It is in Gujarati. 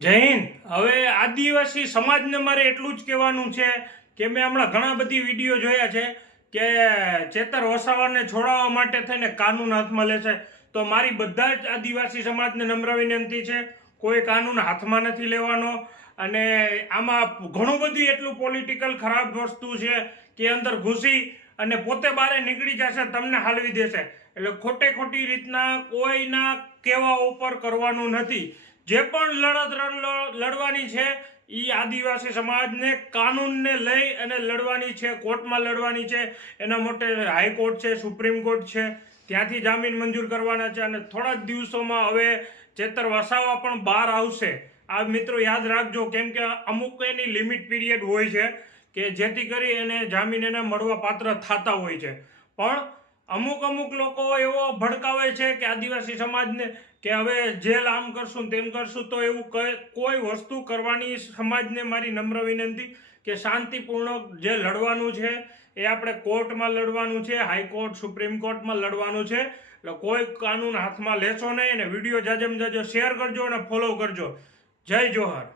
જય હિન્દ। હવે આદિવાસી સમાજને મારે એટલું જ કહેવાનું છે કે મેં હમણાં ઘણા બધી વિડીયો જોયા છે કે ચેતર વસાવાને છોડાવવા માટે થઈને કાનૂન હાથમાં લે છે। તો મારી બધા જ આદિવાસી સમાજને નમ્ર વિનંતી છે, કોઈ કાનૂન હાથમાં નથી લેવાનો। અને આમાં ઘણું બધું એટલું પોલિટિકલ ખરાબ વસ્તુ છે કે અંદર ઘૂસી અને પોતે બહાર નીકળી જશે, તમને હાલવી દેશે। એટલે ખોટે ખોટી રીતના કોઈના કહેવા ઉપર કરવાનું નથી। જે પણ લડત લડવાની છે એ આદિવાસી સમાજને કાનૂનને લઈ અને લડવાની છે, કોર્ટમાં લડવાની છે। એના માટે હાઈકોર્ટ છે, સુપ્રીમ કોર્ટ છે, ત્યાંથી જામીન મંજૂર કરવાના છે। અને થોડા જ દિવસોમાં હવે ચેતર વસાવા પણ બહાર આવશે। આ મિત્રો યાદ રાખજો, કેમ કે અમુક એની લિમિટ પીરિયડ હોય છે કે જેથી કરી એને જામીન એને મળવા પાત્ર થતા હોય છે। પણ અમુક લોકો એવો ભડકાવે છે કે આદિવાસી સમાજને કે હવે જેલ આમ કરશું તેમ કરશું, તો એવું કોઈ વસ્તુ કરવાની સમાજને મારી નમ્ર વિનંતી કે શાંતિપૂર્ણક જે લડવાનું છે એ આપણે કોર્ટમાં લડવાનું છે, હાઈકોર્ટ સુપ્રીમ કોર્ટમાં લડવાનું છે। એટલે કોઈ કાનૂન હાથમાં લેશો નહીં અને વિડીયો જાજમ જાજો શેર કરજો અને ફોલો કરજો। જય જોહર।